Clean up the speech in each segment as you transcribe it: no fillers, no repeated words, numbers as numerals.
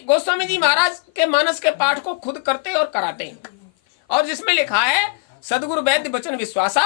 गोस्वामी जी महाराज के मानस के पाठ को खुद करते और कराते हैं, और जिसमें लिखा है सदगुरु वैद्य वचन विश्वासा,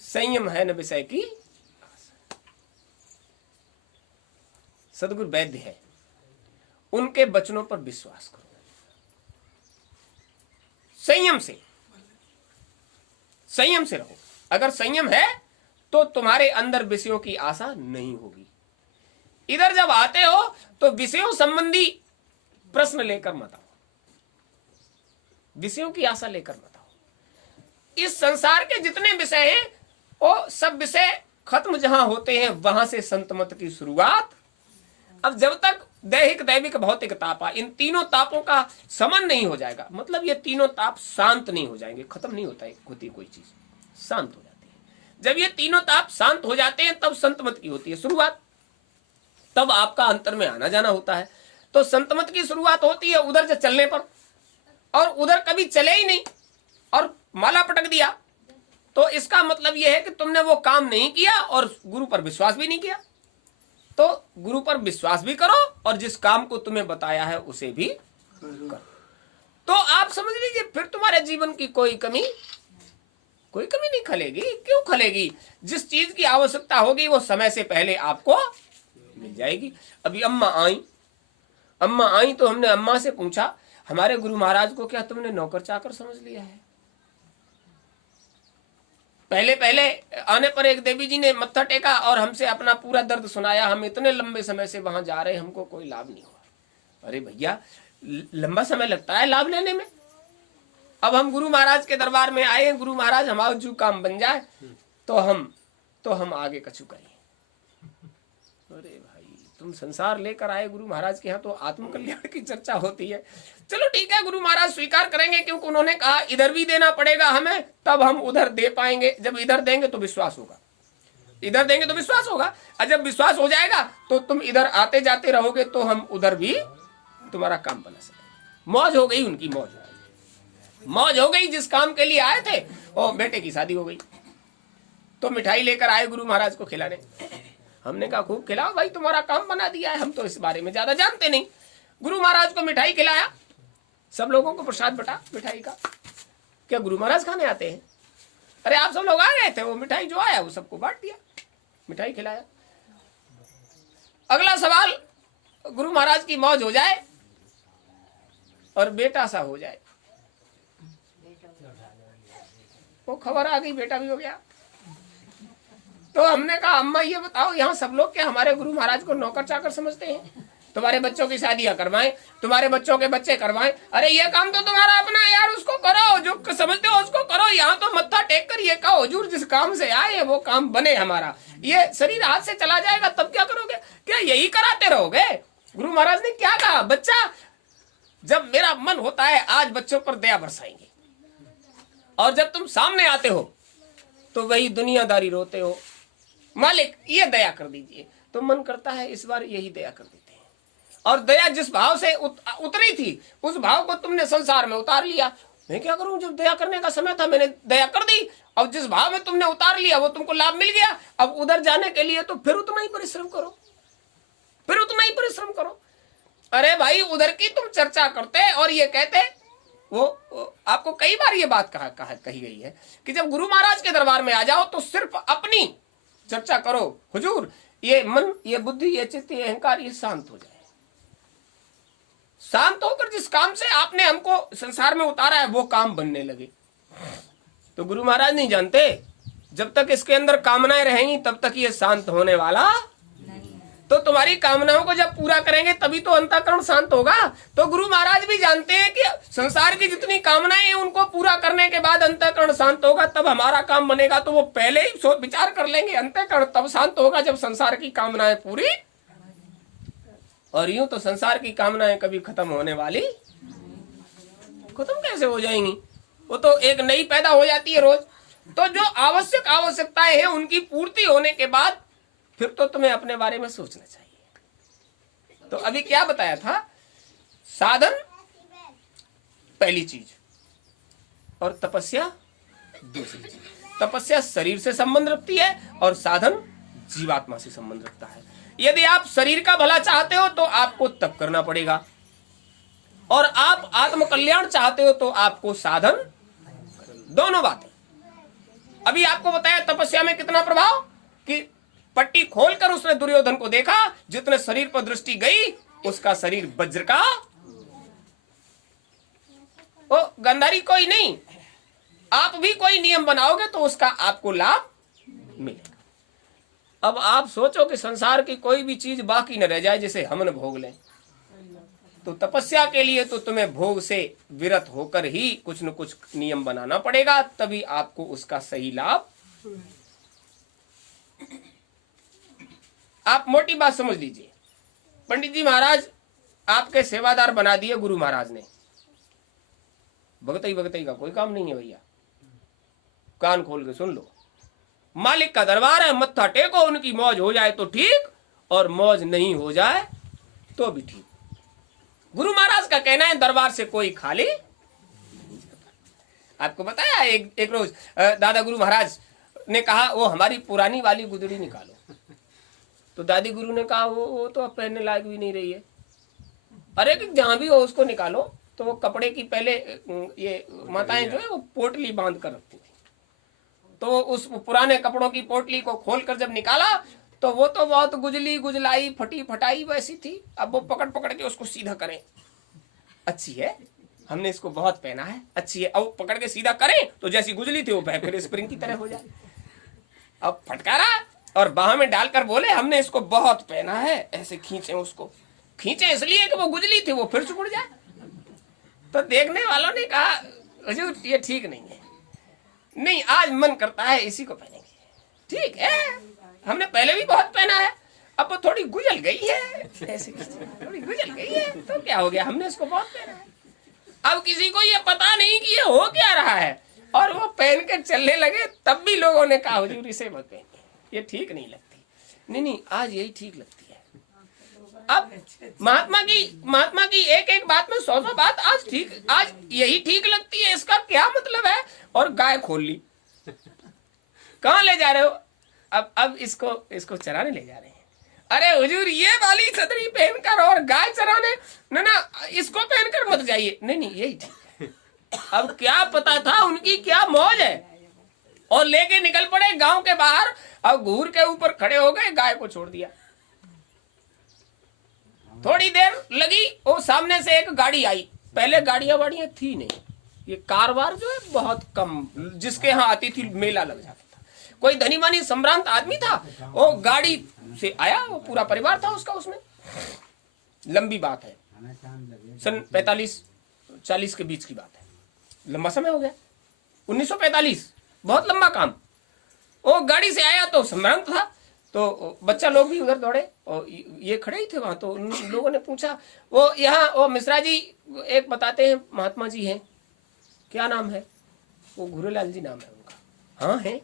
संयम है न विषय की। सदगुरु वैद्य है, उनके वचनों पर विश्वास करो, संयम से रहो। अगर संयम है तो तुम्हारे अंदर विषयों की आशा नहीं होगी। इधर जब आते हो तो विषयों संबंधी प्रश्न लेकर मत आओ, विषयों की आशा लेकर मत आओ। इस संसार के जितने विषय हैं वो सब विषय खत्म जहां होते हैं वहां से संत मत की शुरुआत। अब जब तक दैहिक दैविक भौतिक ताप, इन तीनों तापों का समन नहीं हो जाएगा, मतलब ये तीनों ताप शांत नहीं हो जाएंगे, खत्म नहीं होता है, होती कोई चीज शांत हो जाती है। जब ये तीनों ताप शांत हो जाते हैं तब संत मत की होती है शुरुआत, तब आपका अंतर में आना जाना होता है। तो संत मत की शुरुआत होती है उधर से चलने पर, और उधर कभी चले ही नहीं और माला पटक दिया, तो इसका मतलब यह है कि तुमने वो काम नहीं किया और गुरु पर विश्वास भी नहीं किया। तो गुरु पर विश्वास भी करो और जिस काम को तुम्हें बताया है उसे भी करो, तो आप समझ लीजिए फिर तुम्हारे जीवन की कोई कमी नहीं खलेगी। क्यों खलेगी? जिस चीज की आवश्यकता होगी वो समय से पहले आपको मिल जाएगी। अभी अम्मा आई तो हमने अम्मा से पूछा, हमारे गुरु महाराज को क्या तुमने नौकर चाकर समझ लिया है? पहले आने पर एक देवी जी ने मत्था टेका और हमसे अपना पूरा दर्द सुनाया, हम इतने लंबे समय से वहां जा रहे हैं, हमको कोई लाभ नहीं हुआ। अरे भैया, लंबा समय लगता है लाभ लेने में। अब हम गुरु महाराज के दरबार में आए, गुरु महाराज हमारा जो काम बन जाए तो हम आगे कछु करें। अरे भाई, तुम संसार लेकर आए गुरु महाराज के यहाँ, तो आत्मकल्याण की चर्चा होती है। चलो ठीक है, गुरु महाराज स्वीकार करेंगे, क्योंकि उन्होंने कहा इधर भी देना पड़ेगा हमें, तब हम उधर दे पाएंगे। जब इधर देंगे तो विश्वास होगा, इधर देंगे तो विश्वास होगा, और जब विश्वास हो जाएगा तो तुम इधर आते जाते रहोगे, तो हम उधर भी तुम्हारा काम बना सकेंगे। मौज हो गई उनकी, मौज हो गई। जिस काम के लिए आए थे वो बेटे की शादी हो गई, तो मिठाई लेकर आए गुरु महाराज को खिलाने। हमने कहा खूब खिलाओ भाई, तुम्हारा काम बना दिया है, हम तो इस बारे में ज्यादा जानते नहीं। गुरु महाराज को मिठाई खिलाया, सब लोगों को प्रसाद बटा मिठाई का। क्या गुरु महाराज खाने आते हैं? अरे आप सब लोग आ गए थे, वो मिठाई जो आया वो सबको बांट दिया, मिठाई खिलाया। अगला सवाल, गुरु महाराज की मौज हो जाए और बेटा सा हो जाए, वो खबर आ गई बेटा भी हो गया। तो हमने कहा अम्मा ये बताओ, यहाँ सब लोग क्या हमारे गुरु महाराज को नौकर चाकर समझते हैं? तुम्हारे बच्चों की शादियां करवाएं, तुम्हारे बच्चों के बच्चे करवाएं, अरे ये काम तो तुम्हारा अपना यार, उसको करो, जो समझते हो उसको करो। यहाँ तो मत्था टेक कर ये कहो हुजूर जिस काम से आए वो काम बने हमारा। ये शरीर हाथ से चला जाएगा तब क्या करोगे? क्या यही कराते रहोगे? गुरु महाराज ने क्या कहा, बच्चा जब मेरा मन होता है आज बच्चों पर दया बरसाएंगे, और जब तुम सामने आते हो तो वही दुनियादारी रोते हो, मालिक ये दया कर दीजिए। तो मन करता है इस बार यही दया कर देते हैं। और दया जिस भाव से उतरी थी उस भाव को तुमने संसार में उतार लिया। मैं क्या करूं, जब दया करने का समय था मैंने दया कर दी, अब जिस भाव में तुमने उतार लिया वो तुमको लाभ मिल गया। अब उधर जाने के लिए तो फिर उतना ही परिश्रम करो, अरे भाई उधर की तुम चर्चा करते और ये कहते, वो आपको कई बार ये बात कही गई है कि जब गुरु महाराज के दरबार में आ जाओ तो सिर्फ अपनी चर्चा करो, हुजूर ये मन, ये बुद्धि, ये चित्त, ये अहंकार ये शांत हो जाए। शांत होकर जिस काम से आपने हमको संसार में उतारा है वो काम बनने लगे। तो गुरु महाराज नहीं जानते, जब तक इसके अंदर कामनाएं रहेंगी तब तक ये शांत होने वाला नहीं। तो तुम्हारी कामनाओं को जब पूरा करेंगे तभी तो अंतःकरण शांत होगा। तो गुरु महाराज भी जानते हैं कि संसार की जितनी कामनाएं हैं उनको पूरा करने के बाद अंतःकरण शांत होगा, तब हमारा काम बनेगा। तो वो पहले ही विचार कर लेंगे, अंतःकरण तब शांत होगा जब संसार की कामनाएं पूरी। और यूं तो संसार की कामनाएं कभी खत्म होने वाली, खत्म कैसे हो जाएंगी? वो तो एक नई पैदा हो जाती है रोज। तो जो आवश्यकताएं हैं उनकी पूर्ति होने के बाद फिर तो तुम्हें अपने बारे में सोचना चाहिए। तो अभी क्या बताया था, साधन पहली चीज और तपस्या दूसरी चीज। तपस्या शरीर से संबंध रखती है और साधन जीवात्मा से संबंध रखता है। यदि आप शरीर का भला चाहते हो तो आपको तप करना पड़ेगा, और आप आत्म कल्याण चाहते हो तो आपको साधन, दोनों बातें। अभी आपको बताया तपस्या में कितना प्रभाव, कि पट्टी खोलकर उसने दुर्योधन को देखा, जितने शरीर पर दृष्टि गई उसका शरीर वज्र का, वो गंधारी कोई नहीं। आप भी कोई नियम बनाओगे तो उसका आपको लाभ मिलेगा। अब आप सोचो कि संसार की कोई भी चीज बाकी न रह जाए जिसे हम न भोग लें, तो तपस्या के लिए तो तुम्हें भोग से विरत होकर ही कुछ न कुछ नियम बनाना पड़ेगा, तभी आपको उसका सही लाभ। आप मोटी बात समझ लीजिए, पंडित जी महाराज आपके सेवादार बना दिए गुरु महाराज ने, भगतई भगतई का कोई काम नहीं है भैया, कान खोल के सुन लो। मालिक का दरबार है, मत्था टेको, उनकी मौज हो जाए तो ठीक, और मौज नहीं हो जाए तो भी ठीक। गुरु महाराज का कहना है दरबार से कोई खाली। आपको बताया एक रोज दादा गुरु महाराज ने कहा वो हमारी पुरानी वाली गुदड़ी निकालो, तो दादी गुरु ने कहा वो तो अब पहनने लायक भी नहीं रही है। अरे कि जहां भी हो उसको निकालो। तो वो कपड़े की पहले ये माताएं जो है वो पोटली बांध कर रखती थी, तो उस पुराने कपड़ों की पोटली को खोलकर जब निकाला तो वो तो बहुत गुजली गुजलाई फटी फटाई वैसी थी। अब वो पकड़ पकड़ के उसको सीधा करें, अच्छी है, हमने इसको बहुत पहना है, अच्छी है। अब पकड़ के सीधा करें तो जैसी गुजली थी वो फिर स्प्रिंग की तरह हो जाए। अब फटकारा और बाह में डालकर बोले हमने इसको बहुत पहना है, ऐसे खींचे, उसको खींचे इसलिए कि वो गुजली थी वो फिर सिकुड़ जाए। तो देखने वालों ने कहा हुजूर ये ठीक नहीं है, नहीं आज मन करता है इसी को पहनेंगे। ठीक है, हमने पहले भी बहुत पहना है, अब वो थोड़ी गुजल गई है, ऐसे थोड़ी गुजल गई है तो क्या हो गया, हमने इसको बहुत पहना है। अब किसी को ये पता नहीं कि ये हो क्या रहा है, और वो पहन के चलने लगे, तब भी लोगों ने कहा हुजूर इसे मत पहनिए, ये ठीक नहीं लगती। नहीं आज यही ठीक लगती है। अब महात्मा की एक एक बात में 100 बात आज यही ठीक लगती है, इसका क्या मतलब है। और गाय खोल ली, कहाँ ले जा रहे हो, अब इसको चराने ले जा रहे हैं। अरे हुजूर ये वाली सदरी पहनकर और गाय चराने, ना इसको पहनकर मत जाइए। नहीं यही ठीक है। अब क्या पता था उनकी क्या मौज है, और लेके निकल पड़े गांव के बाहर। अब घूर के ऊपर खड़े हो गए, गाय को छोड़ दिया। थोड़ी देर लगी, वो सामने से एक गाड़ी आई। पहले गाड़ियां वाड़ियां थी नहीं, ये कारवार जो है बहुत कम, जिसके यहाँ आती थी मेला लग जाता था। कोई धनी मानी सम्रांत आदमी था, वो गाड़ी से आया, वो पूरा परिवार था उसका उसमें। लंबी बात है, सन 45-40 के बीच की बात है, लंबा समय हो गया। 1945, बहुत लंबा काम। वो गाड़ी से आया तो सम्रांत था, तो बच्चा लोग भी उधर दौड़े और ये खड़े ही थे वहां। तो उन लोगों ने पूछा, वो यहाँ वो मिश्रा जी एक बताते हैं महात्मा जी हैं, क्या नाम है, वो घुरेलाल जी नाम है उनका। हाँ है,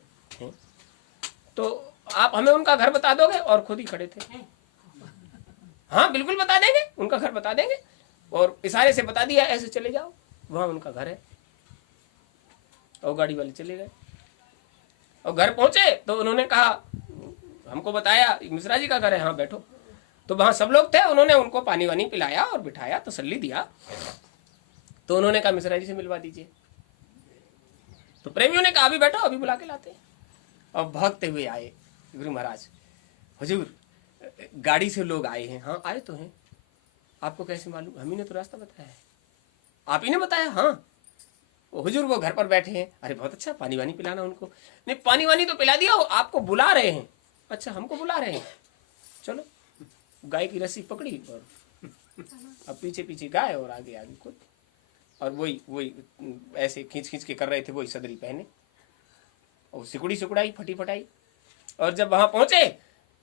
तो आप हमें उनका घर बता दोगे, और खुद ही खड़े थे। हाँ बिल्कुल बता देंगे, उनका घर बता देंगे, और इशारे से बता दिया ऐसे चले जाओ, वहां उनका घर है। और गाड़ी वाले चले गए, और घर पहुंचे तो उन्होंने कहा हमको बताया मिश्रा जी का घर है, हाँ बैठो। तो वहां सब लोग थे, उन्होंने उनको पानी वानी पिलाया और बिठाया, तसल्ली दिया। तो उन्होंने कहा मिश्रा जी से मिलवा दीजिए। तो प्रेमियों ने कहा अभी बैठो, अभी बुला के लाते हैं। और भागते हुए आए गुरु महाराज, हुजूर गाड़ी से लोग आए हैं। हाँ आए तो हैं, आपको कैसे मालूम, हम ही ने तो रास्ता बताया है। आप ही ने बताया? हाँ। हुजूर वो घर पर बैठे हैं। अरे बहुत अच्छा, पानी वानी पिलाना उनको। नहीं पानी वानी तो पिला दिया, आपको बुला रहे हैं। अच्छा हमको बुला रहे हैं, चलो। गाय की रस्सी पकड़ी और अब पीछे पीछे गाय और आगे आगे खुद, और वही ऐसे खींच खींच के कर रहे थे, वही सदरी पहने और सिकुड़ी सिकुड़ाई फटी फटाई। और जब वहां पहुंचे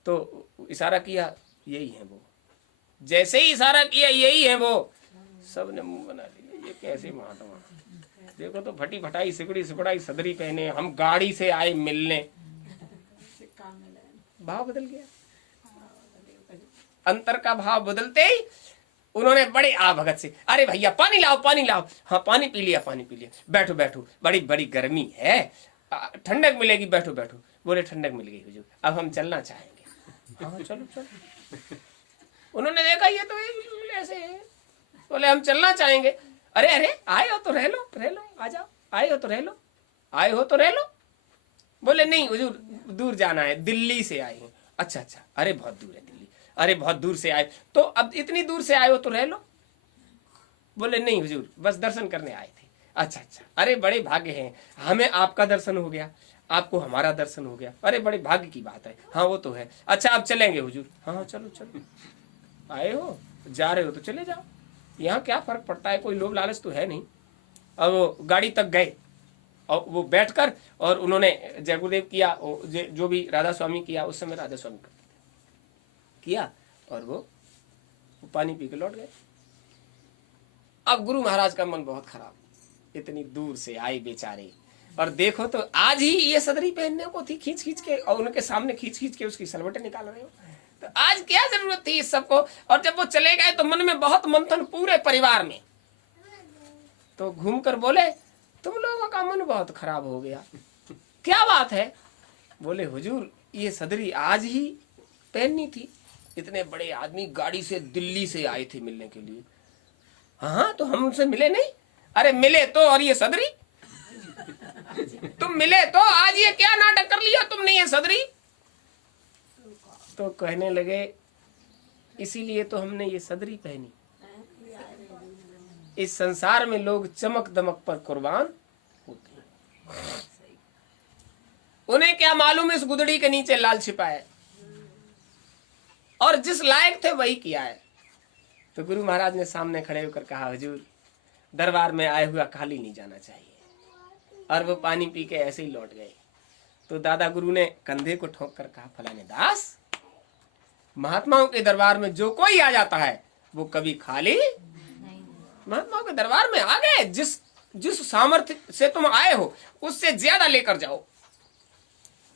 तो इशारा किया, यही है वो। जैसे ही इशारा किया यही है वो, सब ने मुंह बना लिया, ये कैसे महात्मा, देखो तो फटी फटाई सिकुड़ी सिकुड़ाई सदरी पहने, हम गाड़ी से आए मिलने। भाव बदल गया, अंतर का भाव बदलते ही उन्होंने बड़े भगत से, अरे भैया पानी लाओ पानी लाओ। हाँ पानी पी लिया, बैठो बैठो, बड़ी बड़ी गर्मी है, ठंडक मिलेगी, बैठो बैठो। बोले ठंडक मिल गई हुजूर, अब हम चलना चाहेंगे। हाँ चलो चलो। उन्होंने देखा ये तो बिल्कुल ऐसे है, बोले हम चलना चाहेंगे। अरे अरे आए हो तो रह लो, रह लो, आ जाओ, आए हो तो रह लो, आए हो तो रह लो। बोले नहीं हुजूर, दूर जाना है, दिल्ली से आए हैं। अच्छा अच्छा, अरे बहुत दूर है दिल्ली, अरे बहुत दूर से आए, तो अब इतनी दूर से आए हो तो रह लो। बोले नहीं हुजूर, बस दर्शन करने आए थे। अच्छा अच्छा, अरे बड़े भाग्य हैं, हमें आपका दर्शन हो गया, आपको हमारा दर्शन हो गया, अरे बड़े भाग्य की बात है। हाँ वो तो है। अच्छा अब चलेंगे हुजूर। हाँ हाँ चलो चलो, आए हो, जा रहे हो तो चले जाओ, यहाँ क्या फर्क पड़ता है, कोई लोभ लालच तो है नहीं। और वो गाड़ी तक गए और वो बैठकर और उन्होंने जय गुरुदेव किया, जो भी राधा स्वामी किया, उस समय राधा स्वामी करते थे, किया और वो पानी पी के लौट गए। अब गुरु महाराज का मन बहुत खराब, इतनी दूर से आए बेचारे, और देखो तो आज ही ये सदरी पहनने को थी, खींच खींच के, और उनके सामने खींच खींच के उसकी सलवटें निकाल रहे हो, तो आज क्या जरूरत थी इस सबको। और जब वो चले गए तो मन में बहुत मंथन पूरे परिवार में, तो घूम कर बोले तुम लोगों का मन बहुत खराब हो गया, क्या बात है। बोले हुजूर ये सदरी आज ही पहननी थी, इतने बड़े आदमी गाड़ी से दिल्ली से आए थे मिलने के लिए। हाँ तो हम उनसे मिले नहीं। अरे मिले तो, और ये सदरी तुम मिले तो, आज ये क्या नाटक कर लिया तुमने ये सदरी। तो कहने लगे इसीलिए तो हमने ये सदरी पहनी, इस संसार में लोग चमक दमक पर कुर्बान होते हैं, उन्हें क्या मालूम इस गुदड़ी के नीचे लाल छिपा है, और जिस लायक थे वही किया है। तो गुरु महाराज ने सामने खड़े होकर कहा हुजूर दरबार में आए हुआ खाली नहीं जाना चाहिए, और वो पानी पी के ऐसे ही लौट गए। तो दादा गुरु ने कंधे को ठोक कर कहा फलाने दास, महात्माओं के दरबार में जो कोई आ जाता है वो कभी खाली, महात्माओं के दरबार में आ गए, जिस सामर्थ्य से तुम आए हो उससे ज्यादा लेकर जाओ,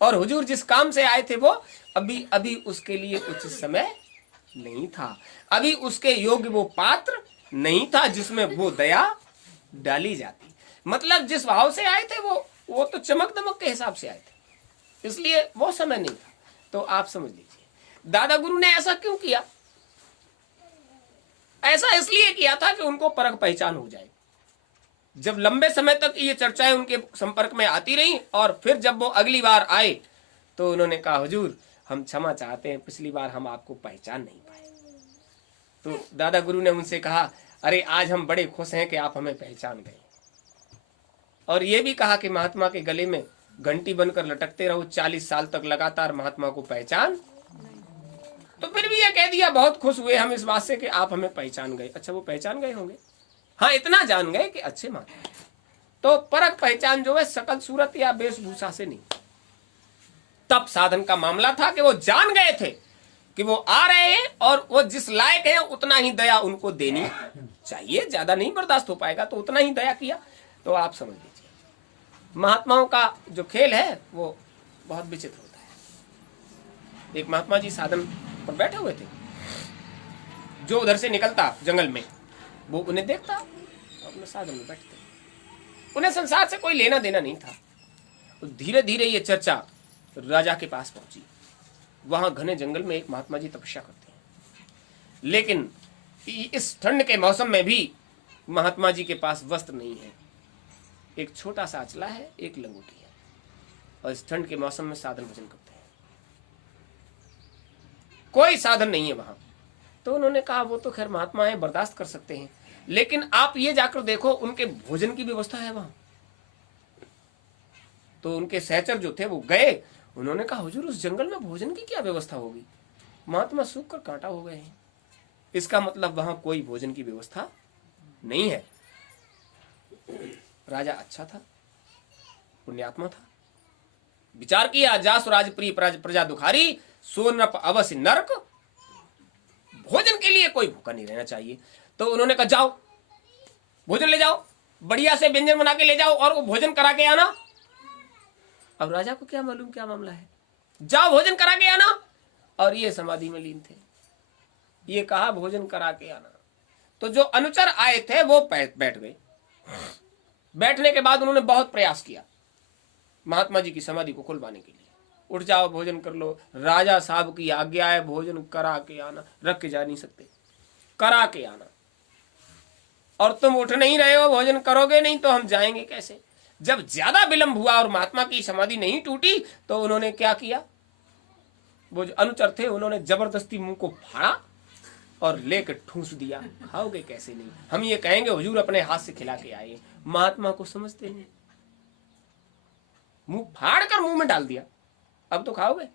और हुजूर जिस काम से आए थे वो अभी अभी उसके लिए उचित समय नहीं था, अभी उसके योग्य वो पात्र नहीं था जिसमें वो दया डाली जाती। मतलब जिस भाव से आए थे वो तो चमक दमक के हिसाब से आए थे, इसलिए वो समय नहीं था। तो आप समझ लीजिए दादा गुरु ने ऐसा क्यों किया। ऐसा इसलिए किया था कि उनको परख पहचान हो जाए। जब लंबे समय तक ये चर्चाएं उनके संपर्क में आती रही, और फिर जब वो अगली बार आए तो उन्होंने कहा हुजूर हम क्षमा चाहते हैं, पिछली बार हम आपको पहचान नहीं पाए। तो दादा गुरु ने उनसे कहा अरे आज हम बड़े खुश हैं कि आप हमें पहचान गए, और ये भी कहा कि महात्मा के गले में घंटी बनकर लटकते रहो 40 साल तक लगातार, महात्मा को पहचान। तो फिर भी ये कह दिया बहुत खुश हुए हम इस बात से कि आप हमें पहचान गए। अच्छा वो पहचान गए होंगे, हाँ इतना जान गए कि अच्छे महात्मा। तो परख पहचान जो है सकल सूरत या वेशभूषा से नहीं, तब साधन का मामला था कि वो जान गए थे कि वो आ रहे हैं और वो जिस लायक है उतना ही दया उनको देनी चाहिए, ज्यादा नहीं बर्दाश्त हो पाएगा, तो उतना ही दया किया। तो आप समझ लीजिए महात्माओं का जो खेल है वो बहुत विचित्र होता है। एक महात्मा जी साधन पर बैठे हुए थे, जो उधर से निकलता जंगल में वो उन्हें देखता, अपने साधन में बैठते, उन्हें संसार से कोई लेना देना नहीं था। धीरे धीरे ये चर्चा राजा के पास पहुंची। वहां घने जंगल में एक महात्मा जी तपस्या करते हैं, लेकिन इस ठंड के मौसम में भी महात्मा जी के पास वस्त्र नहीं है, एक छोटा सा अचला है, एक लंगोटी है, और इस ठंड के मौसम में साधन भजन करते हैं, कोई साधन नहीं है वहां। तो उन्होंने कहा वो तो खैर महात्मा है, बर्दाश्त कर सकते हैं, लेकिन आप ये जाकर देखो उनके भोजन की व्यवस्था है वहां। तो उनके सहचर जो थे वो गए, उन्होंने कहा हुजूर उस जंगल में भोजन की क्या व्यवस्था होगी, महात्मा सूख कर कांटा हो गए हैं, इसका मतलब वहां कोई भोजन की व्यवस्था नहीं है। राजा अच्छा था, पुण्यात्मा था, विचार किया जासु राज प्रिय प्रजा दुखारी, सो नृप अवश्य नरक, भोजन के लिए कोई भूखा नहीं रहना चाहिए। तो उन्होंने कहा जाओ भोजन ले जाओ, बढ़िया से व्यंजन बना के ले जाओ और वो भोजन करा के आना। अब राजा को क्या मालूम क्या मामला है, जाओ भोजन करा के आना, और ये समाधि में लीन थे। ये कहा भोजन करा के आना, तो जो अनुचर आए थे वो बैठ गए। बैठने के बाद उन्होंने बहुत प्रयास किया महात्मा जी की समाधि को खुलवाने के लिए, उठ जाओ भोजन कर लो, राजा साहब की आज्ञा है भोजन करा के आना, रख के जा नहीं सकते, करा के आना। और तुम उठ नहीं रहे हो, भोजन करोगे नहीं तो हम जाएंगे कैसे। जब ज्यादा विलंब हुआ और महात्मा की समाधि नहीं टूटी तो उन्होंने क्या किया, वो जो अनुचर थे उन्होंने जबरदस्ती मुंह को फाड़ा और लेकर ठूस दिया। खाओगे कैसे नहीं, हम ये कहेंगे हुजूर अपने हाथ से खिला के आए। महात्मा को समझते नहीं, मुंह फाड़ कर मुंह में डाल दिया, अब तो खाओगे।